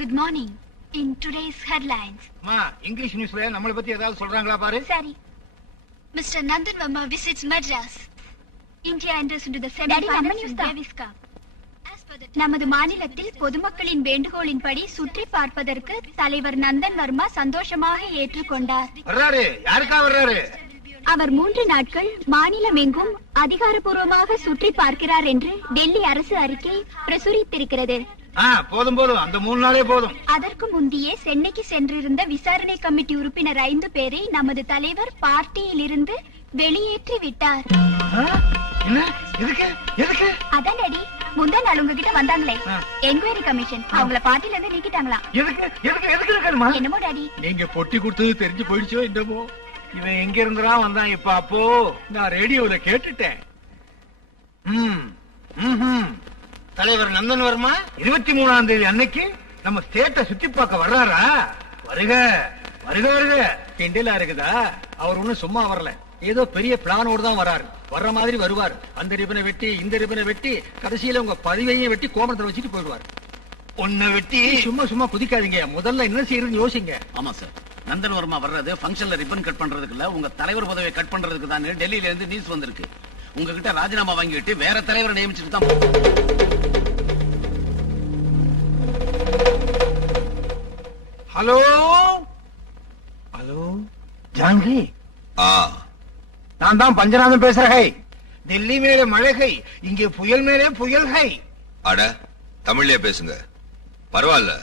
Good morning. In today's headlines. Ma, English newsல நம்மள பத்தி ஏதாவது சொல்றாங்களா பாரு. Sorry. Mr. Nandan Verma visits Madras. India enters into the semi-finals in Davis Cup. நமது மாநிலத்தில் பொதுமக்களின் வேண்டுகோளின்படி சுற்றி பார்ப்பதற்கு தலைவர் நந்தன் வர்மா சந்தோஷமாக ஏற்றுக்கொண்டார். வர்றாரு. யாருக்கா வர்றாரு? அவர் 3 நாட்கள் மாநிலம் எங்கும் அதிகாரப்பூர்வமாக சுற்றி பார்க்கிறார் என்று டெல்லி அரசு அறிக்கை பிரசுரித்திருக்கிறது. போதும் போதும், அந்த 3 நாளே போதும். அதற்கு முந்தையே சென்னைக்கு சென்றிருந்த விசாரணை கமிட்டி உறுப்பினர் 5 பேரை நமது தலைவர் பார்ட்டியில் இருந்து வெளியேற்றி விட்டார். அதானடி முந்தா நாள் உங்ககிட்ட வந்தாங்களே என்கொயரி கமிஷன், அவங்கள பார்ட்டில இருந்து நீக்கிட்டாங்களா? என்னமோ டாடி நீங்க பொட்டி கொடுத்தது தெரிஞ்சு போயிடுச்சோ என்னமோ. இவன் எங்க இருந்துடா வந்தான் இப்ப? அப்போ நான் ரேடியோல கேட்டுட்டேன். தலைவர் நந்தன் வர்மா 23ஆம் தேதி அன்னைக்கு நம்ம ஸ்டேட்டை சுத்தி பார்க்க வர்றாரா? வருக வருக வருக. கிண்டலா இருக்குதா? அவர் ஒண்ணும் சும்மா வரல, ஏதோ பெரிய பிளானோடு தான் வராரு. வர்ற மாதிரி வருவார். அந்த ரிபனை வெட்டி இந்த ரிபனை வெட்டி கடைசியில உங்க பதிவையும் வெட்டி கோமணத்தை வச்சுட்டு போயிடுவார். ஒன்ன வெட்டி சும்மா சும்மா குதிக்காதீங்க, முதல்ல என்ன செய்யறதுன்னு யோசிங்க. ஆமா சார், நந்தன் வர்மா வர்றது ஃபங்க்ஷன்ல ரிப்பன் கட் பண்றதுக்கு இல்ல, உங்க தலைவர் பதவியை கட் பண்றதுக்கு தான் டெல்லியில இருந்து நியூஸ் வந்திருக்கு. உங்ககிட்ட ராஜினாமா வாங்கிட்டு வேற தலைவரை நியமிச்சுட்டு தான். ஹலோ ஹலோ ஜான்கி, நான் தான் பஞ்சநாதன் பேசுறேன். டெல்லி மேலே மழை, இங்கே புயல் மேலே புயல். அட, தமிழ்லயே பேசுங்க. பரவாயில்ல,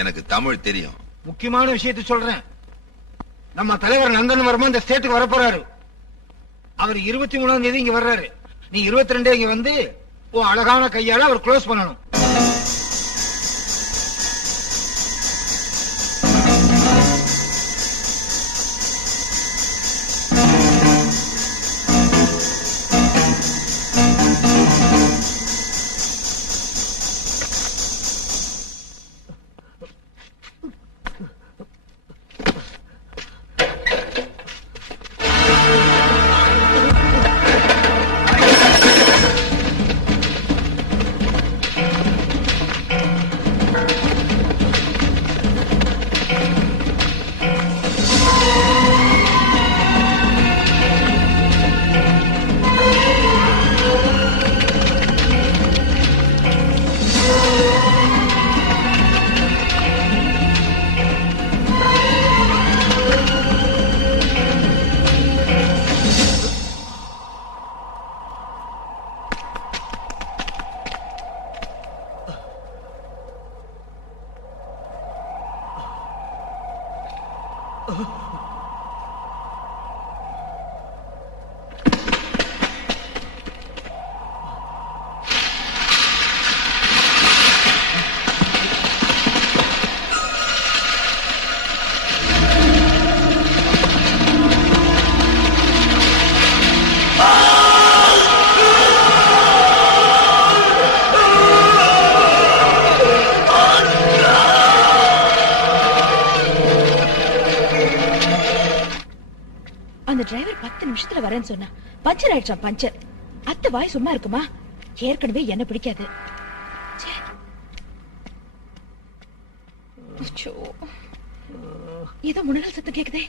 எனக்கு தமிழ் தெரியும். முக்கியமான விஷயத்தை சொல்றேன். நம்ம தலைவர் நந்தன் வர்மா இந்த ஸ்டேட்டுக்கு வரப்போறாரு. அவர் 23ஆம் தேதி இங்க வர்றாரு. நீ 22 இங்க வந்து அழகான கையால அவர் க்ளோஸ் பண்ணணும். சொன்னா பஞ்சர் ஆயிடுச்சான். பஞ்சர் அத்தை வாய் சும்மா இருக்குமா? ஏற்கனவே என்ன பிடிக்காது. ஏதோ முனகல் சத்தம் கேக்குதே.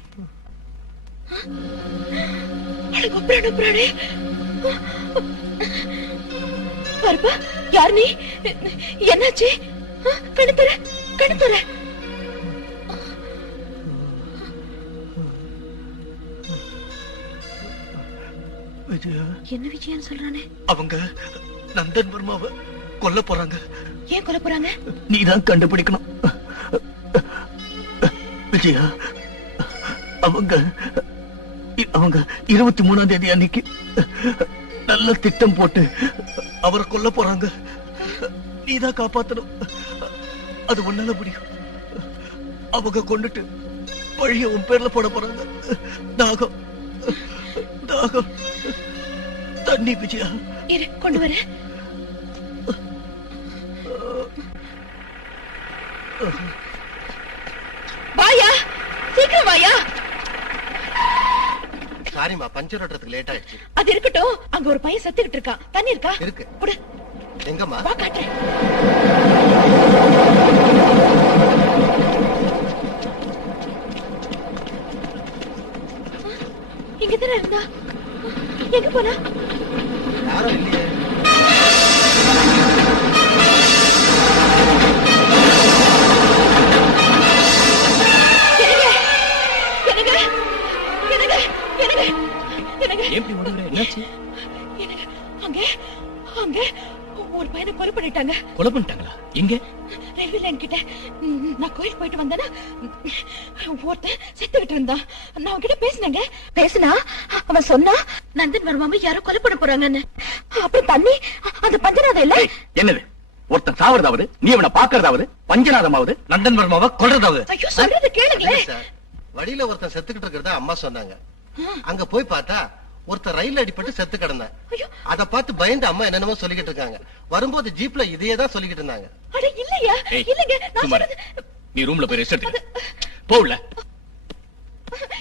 பாருப்பா, யார் நீ? என்னாச்சு? கணத்தர கணத்தர என்ன விஜயன் சொல்றானே? அவங்க நந்தன் வர்மாவை கொல்ல போறாங்க. ஏன் கொல்ல போறாங்க? நீதான் கண்டுபிடிக்கணும் விஜயா. அவங்க 23ஆம் தேதி அன்னைக்கு நல்ல திட்டம் போட்டு அவரை கொல்ல போறாங்க. நீதான் காப்பாத்தணும். அது உன்னால முடியும். அவங்க கொண்டுட்டு பழிய உன் பேர்ல போட போறாங்க. தாகம் தாகம் தண்ணி விஜயா. இரு, கொண்டு வர. வாயா, சீக்கிரம் வாயா. சாரிமா, பஞ்சர் ஓட்டுறதுக்கு லேட் ஆயிடுச்சு. அது இருக்கட்டும், அங்க ஒரு பையன் செத்துக்கிட்டு இருக்கான். தண்ணி இருக்கா? இருக்கு. குடு. எங்கம்மா? வா காட்டுறேன். இங்கதானே இருந்தா, எங்க போனா? யாரும் இல்லையே. ஒரு பையனை கொலை பண்ணிட்டாங்க. கொலை பண்ணிட்டாங்களா? எங்க? ரயில்வே லைன் கிட்ட. நான் கோயிலுக்கு போயிட்டு வந்தேன்னா ஒருத்தன் செத்துக்கிட்டு இருந்தான். நான் அவன்கிட்ட பேசினா அவன் சொன்னா நந்தன் வர்மாவை யாரோ கொலை பண்ண போறாங்கன்னு. அப்புறம் தண்ணி அந்த பஞ்சநாதம் இல்ல. என்னது? ஒருத்தன் சாவறதாவது, நீ அவனை பாக்குறதாவது, பஞ்சநாதமாவது, நந்தன் வர்மாவை கொல்றதாவது? ஐயோ சொல்றது கேளுங்களே. வழியில ஒருத்தன் செத்துக்கிட்டு இருக்கிறதா அம்மா சொன்னாங்க. அங்க போய் பார்த்தா ஒருத்தர் ரயில் அடிபட்டு செத்து கிடந்தான். அத பார்த்து பயந்து அம்மா என்னென்னமோ சொல்லிக்கிட்டு இருக்காங்க. வரும்போது ஜீப்ல இதையேதான் சொல்லிக்கிட்டு இருந்தாங்க. அட இல்லையா, இல்லங்க நான் சொல்றது. நீ ரூம்ல போய் ரெஸ்ட் எடுத்து போவுல.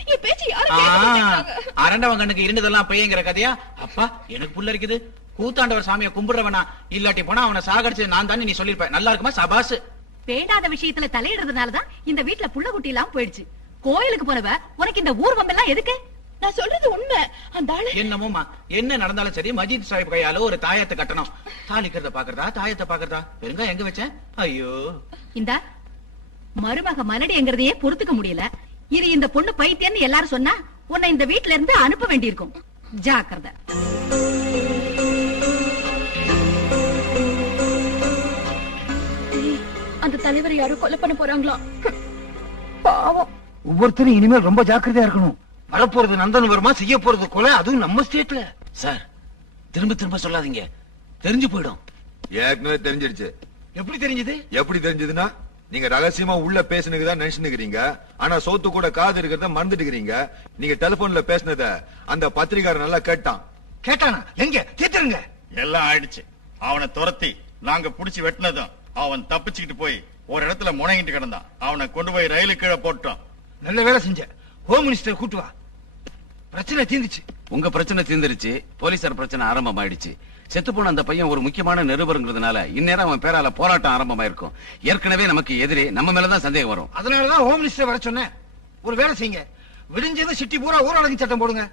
இந்த பேச்சு யாரு கேக்குறாங்க? அரண்டவன் கண்ணுக்கு இருந்ததெல்லாம் பையங்கிற கதையா? அப்பா எனக்கு புள்ள இருக்குது. கூத்தாண்டவர் சாமியை கும்பிடுறவனா இல்லாட்டி போனா அவனை சாகடிச்சு நான் தானே நீ சொல்லிருப்ப. நல்லா இருக்குமா? சபாஸ். வேண்டாத விஷயத்துல தலையிடுறதுனாலதான் இந்த வீட்டுல புள்ள குட்டி எல்லாம் போயிடுச்சு. கோயிலுக்கு போனவ உனக்கு இந்த ஊர்வம் எல்லாம் எதுக்கு? நான் சொல்றது உண்மை. அந்த ஆளு என்னமோமா என்ன நடந்தாலும் சரி மஜீத் சாஹிப் கையால ஒரு தாயத்தை கட்டணும். தாளிக்கிறத பாக்குறதா தாயத்தை பாக்குறதா? பெருங்கா எங்க வச்சேன்? ஐயோ இந்த மருமக மலடிங்கிறதையே பொறுத்துக்க முடியல. இது இந்த பொண்ணு பைத்தியன்னு எல்லாரும் சொன்னா உன்னை இந்த வீட்டுல இருந்து அனுப்ப வேண்டியிருக்கும். ஜாக்கிரதை. அந்த தலைவரை யாரும் கொலை பண்ண போறாங்களா? பாவம். ஒவ்வொருத்தரும் இனிமேல் ரொம்ப ஜாக்கிரதையா இருக்கணும். வரப்போறது நந்தன் வர்மா, செய்ய போறது கொலை, அதுவும் நம்ம ஸ்டேட்ல. சார் திரும்ப திரும்ப சொல்லாதீங்க, தெரிஞ்சு போயிடும். ஏற்கனவே தெரிஞ்சிருச்சு. எப்படி தெரிஞ்சது? எப்படி தெரிஞ்சதுன்னா, நீங்க ரகசியமா உள்ள பேசுனதுதான் நினைச்சுக்கிறீங்க. ஆனா சோத்து கூட காது இருக்கிறத மறந்துட்டுக்கிறீங்க. நீங்க டெலிபோன்ல பேசினத அந்த பத்திரிகாரன் நல்லா கேட்டான். கேட்டானா? எங்க தீத்துருங்க. எல்லாம் ஆயிடுச்சு. அவனை துரத்தி நாங்க புடிச்சு வெட்டினதும் அவன் தப்பிச்சுக்கிட்டு போய் ஒரு இடத்துல முனைங்கிட்டு கிடந்தான். அவனை கொண்டு போய் ரயிலு கீழே போட்டோம். நல்ல வேலை செஞ்ச. ஹோம் மினிஸ்டர் கூட்டு வா. பிரச்சனை தீர்ந்துச்சு. உங்க பிரச்சனை தீர்ந்துருச்சு. போலீசார் பிரச்சனை ஆரம்பமாயிடுச்சு. செத்து போன அந்த பையன் ஒரு முக்கியமான நிருபருங்கிறதுனால இந்நேரம் அவன் பேரால போராட்டம் ஆரம்பமாயிருக்கும். ஏற்கனவே நமக்கு எதிரே நம்ம மேலதான் சந்தேகம் வரும். அதனாலதான் ஹோம் மினிஸ்டர் வர சொன்னேன். ஒரு வேலை செய்யுங்க, விடிஞ்சது சிட்டி பூரா ஊரடங்கு சட்டம் போடுங்க.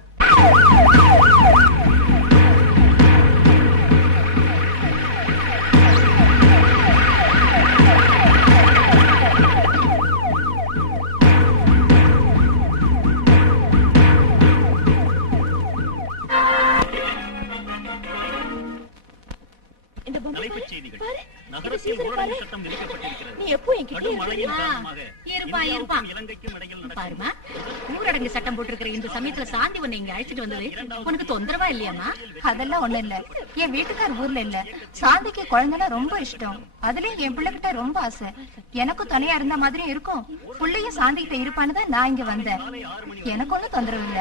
ஊரடங்கு சட்டம் போட்டிருக்கிற இந்த சமயத்துல சாந்தி உன்னை இங்க அழைச்சிட்டு வந்தது உனக்கு தொந்தரவா இல்லையாமா? அதெல்லாம் ஒண்ணு இல்ல. என் வீட்டுக்கார் ஊர்ல இல்ல. சாந்திக்கு குழந்தைனா ரொம்ப இஷ்டம். அதுலயும் என் பிள்ளைகிட்ட ரொம்ப ஆசை. எனக்கும் துணையா இருந்த மாதிரி இருக்கும். பிள்ளையும் சாந்திகிட்ட இருப்பான்னு தான் நான் இங்க வந்தேன். எனக்கு ஒண்ணும் தொந்தரவு இல்ல.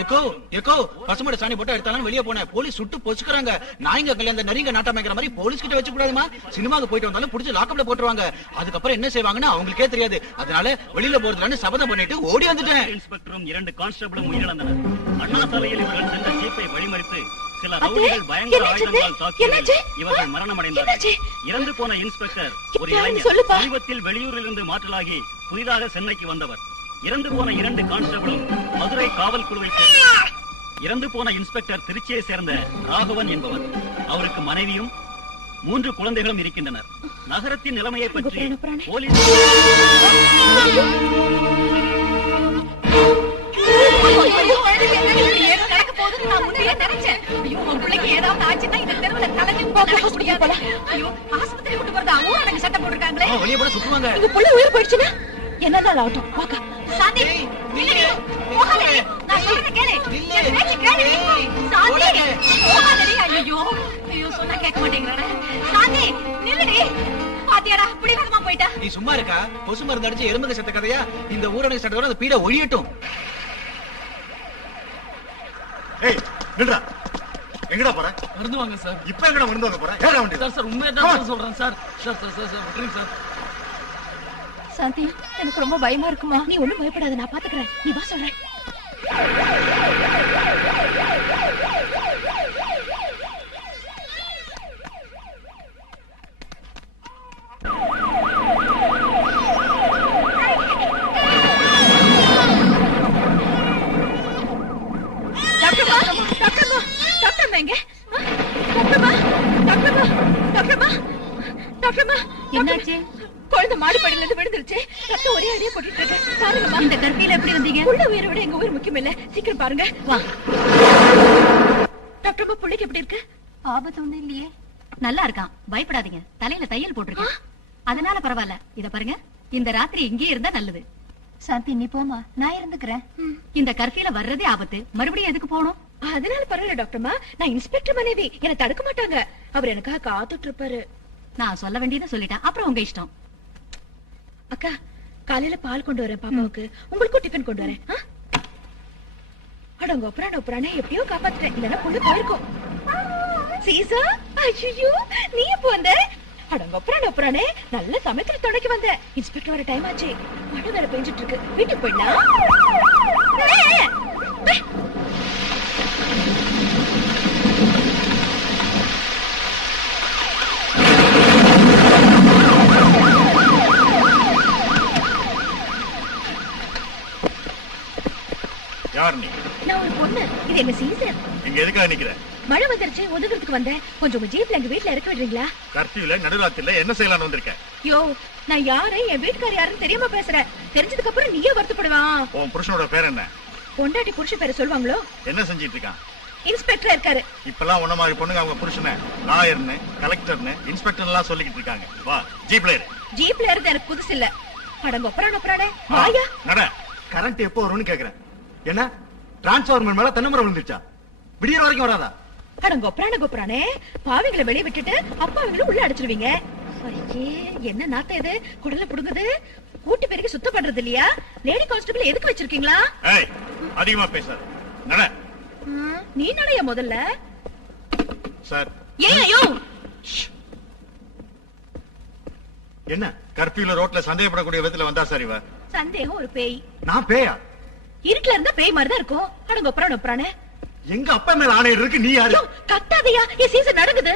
எக்கோ எக்கோ பசுமட சாணி போட்டா எடுத்தாலும் வெளியே போனேன். போலீஸ் சுட்டு பொச்சுக்கிறாங்க. நாய்ங்க கல்யாண நரிங்க நாட்டமைக்கிற மாதிரி போலீஸ் கிட்ட வச்சு கூடாதுமா. சினிமாவுக்கு போயிட்டு வந்தாலும் புடிச்சு லாக்கப்ல போட்டுருவாங்க. அதுக்கப்புறம் என்ன செய்வாங்கன்னு அவங்களுக்கே தெரியாது. அதனால வெளியில போறதுல சபதம் பண்ணிட்டு ஓடி வந்துட்டேன். இன்ஸ்பெக்டரும் 2 கான்ஸ்டபிளும் உயிரிழந்தனர். அண்ணா சாலையில் இவர்கள் சென்ற ஜீப்பை வழிமறித்து சில ரவுடிகள் பயங்கர ஆயுதங்களால் தாக்கியதில் இவர்கள் மரணமடைந்தார்கள். இறந்து போன இன்ஸ்பெக்டர் ஒரு இளைஞர் சமீபத்தில் வெளியூரிலிருந்து மாற்றலாகி புதிதாக சென்னைக்கு வந்தவர். இறந்து போன 2 கான்ஸ்டபிளும் மதுரை காவல் குழுவை சேர்ந்தவர். இறந்து போன இன்ஸ்பெக்டர் திருச்சியை சேர்ந்த ராகவன் என்பவர். அவருக்கு மனைவியும் 3 குழந்தைகளும் இருக்கின்றனர். நகரத்தின் நிலைமையை பற்றி போலீஸ் சட்டம் போட்டிருக்காங்களே. சுற்றுவாங்க. உயிர் போயிடுச்சுன்னா என்னதான் ஆகட்டும். சாந்தி நான் சொல்றத கேளு. சாந்தி ஐயோ ஐயோ சொன்னா கேட்க மாட்டேங்கிறானே. சாந்தி நில்லுடி. பாத்தியாடா பிடிவாதமா போயிட்டா. நீ சும்மா இருக்கா? கொசு மருந்து அடிச்சு எறும்புக்கு செத்த கதையா? இந்த ஊரடங்கு சட்டத்தோட அந்த பீட ஒழியட்டும். ஏய் நில்றா. எங்கடா போற? மருந்து வாங்க சார். இப்ப எங்கடா மருந்து வாங்க போற? ஏடா வண்டி? சார் சார் உண்மையா தான் சொல்றேன் சார். சார் சார் சார் விட்டுருங்க சார். சாந்தி எனக்கு ரொம்ப பயமா இருக்குமா? நீ ஒண்ணும் பயப்படாத, நான் பாத்துக்கிறேன். நீ வா சொல்றேன். கர்ஃபியூல எப்படி வந்தீங்க? உள்ள உயிரை விட எங்க உயிர் முக்கியம் இல்ல. சீக்கிரம் பாருங்க. வா. டாக்டர் அம்மா புள்ளைக்கு எப்படி இருக்கு? ஆபத்து ஒண்ணும் இல்லையே. நல்லா இருக்கான், பயப்படாதீங்க. தலையில தையல் போட்டிருக்கேன், அதனால பரவாயில்ல. இத பாருங்க, இந்த ராத்திரி இங்கே இருந்தா நல்லது. சாந்தி நீ போமா, நான் இருந்துக்கிறேன். இந்த கர்ஃபியூல வர்றதே ஆபத்து, மறுபடியும் எதுக்கு போகணும்? அதனால பரவாயில்ல டாக்டர்மா, நான் இன்ஸ்பெக்டர் மனைவி, என்ன தடுக்க மாட்டாங்க. அவர் எனக்காக காத்துட்டு இருப்பாரு. நான் சொல்ல வேண்டியதை சொல்லிட்டேன், அப்புறம் உங்க இஷ்டம். அக்கா, காலையில பால் கொண்டு வரேன் பாப்பாவுக்கு, உங்களுக்கும் டிஃபன் கொண்டு வரேன். அடங்க ஒப்பரானே எப்படியோ காப்பாத்துறேன், இல்லன்னா புள்ள போயிருக்கும். சீசா, ஐயோ நீ எப்போ வந்த? அடங்க ஒப்பரானே நல்ல சமைக்கிற துணைக்கு வந்த. இன்ஸ்பெக்டர் வர டைம் ஆச்சு, மழை வேற பெஞ்சிட்டு இருக்கு, வீட்டுக்கு போயிடலாம். யார் நீ? நான் ஒரு பொண்ணு, இது எங்க சீசன். இங்க எதுக்காக நிக்கிற? மழை வந்துருச்சு, ஒதுங்கிறதுக்கு வந்தேன். கொஞ்சம் உங்க ஜீப்ல எங்க வீட்டுல இறக்க விடுறீங்களா? கர்ஃபியூல நடுராத்திரில என்ன செய்யலாம்னு வந்திருக்கேன்? யோ, நான் யாரு, என் வீட்டுக்கார் யாருன்னு தெரியாம பேசுறேன். தெரிஞ்சதுக்கு அப்புறம் நீயே வருத்தப்படுவான். உன் புருஷனோட பேர் என்ன? பொண்டாட்டி புருஷ பேரை சொல்லுவாங்களோ? என்ன செஞ்சிட்டு இருக்கான்? இன்ஸ்பெக்டர் இருக்காரு. இப்பெல்லாம் உன்ன மாதிரி பொண்ணுங்க அவங்க புருஷனை லாயர்னு, கலெக்டர்னு, இன்ஸ்பெக்டர் எல்லாம் சொல்லிக்கிட்டு இருக்காங்க. வா, ஜீப்ல ஏறு. ஜீப்ல இருந்து எனக்கு புதுசு இல்ல. அடங்க ஒப்பரானே வாயா. நட. கரண்ட் எப்போ வரும்னு கேக்குறேன். என்ன டிரான்ஸ்பார்மர் மேல தென்னை மரம் விழுந்துச்சா? விடியற வரைக்கும் வராதா? அடங்க ஒப்பரானே பாவிங்களை வெளியே விட்டுட்டு அப்பாவிங்களும் உள்ள அடிச்சிருவீங்க. ஐயே, என்ன நாத்தம் இது, குடல புடுங்குது. கூட்டி பெருக்கி சுத்தம் பண்றது இல்லையா? லேடி கான்ஸ்டபிள் எதுக்கு வச்சிருக்கீங்களா? ஏய், அதிகமா பேசாத. நட. நீ நடைய முதல்ல. சார். ஏன் ஐயோ? என்ன கர்ஃபியூல ரோட்ல சந்தேகப்படக்கூடிய விதத்துல வந்தா சார் இவ? சந்தேகம் ஒரு பேய். நான் பேயா? இருட்டுல இருந்தா பேய் மாதிரி தான் இருக்கும். அடங்க ஒப்பரானே எங்க அப்பா மேல ஆணையர் இருக்கு, நீ யாரு? கத்தாதையா, என் சீசன் நடக்குது.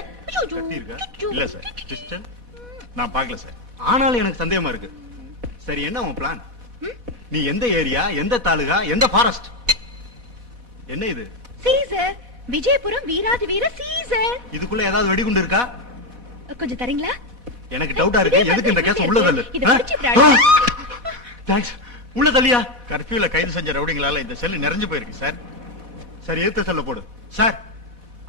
இல்ல சார், சிஸ்டர் நான் பார்க்கல சார். ஆனாலும் எனக்கு சந்தேகமா இருக்கு. சரி, என்ன உன் பிளான்? நீ எந்த ஏரியா, எந்த தாலுகா, எந்த ஃபாரஸ்ட்? என்ன இது? சீசர், விஜயபுரம் வீராதி வீர சீசர். இதுக்குள்ள ஏதாவது வெடிகுண்டு இருக்கா? கொஞ்சம் தரீங்களா? எனக்கு டவுட்டா இருக்கு. எதுக்கு இந்த கேஸ் உள்ள தள்ளு? தேங்க்ஸ். உள்ள தள்ளியா? கர்ஃபியூல கைது செஞ்ச ரவுடிங்களால இந்த செல் நிறைஞ்சு போயிருக்கு சார். சரி, எடுத்து செல்ல போடு. சார்,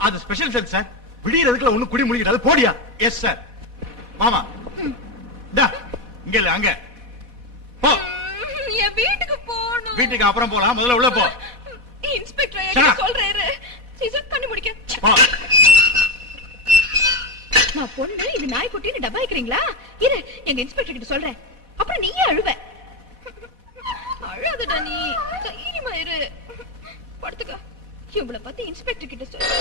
அது ஸ்பெஷல் செல் சார். விடியறதுக்குள்ள ஒண்ணு குடி முடிக்கிறாது. போடியா? Yes sir. மாமா, டா இங்க இல்ல, அங்க போ. என் வீட்டுக்கு போணும். வீட்டுக்கு அப்புறம் போலாம், முதல்ல உள்ள போ. இன்ஸ்பெக்டர் என்ன சொல்றாரு? சீசர் பண்ணி முடிக்க. நான் பொண்ணு, இது நாய்க்குட்டின்னு டப்பா வைக்கிறீங்களா? இரு, எங்க இன்ஸ்பெக்டர் கிட்ட சொல்றேன். அப்புறம் நீயே அழுவ. அழாதடா நீ, தைரியமா இரு. படுத்துக்க. இவளை பத்தி இன்ஸ்பெக்டர் கிட்ட சொல்ற.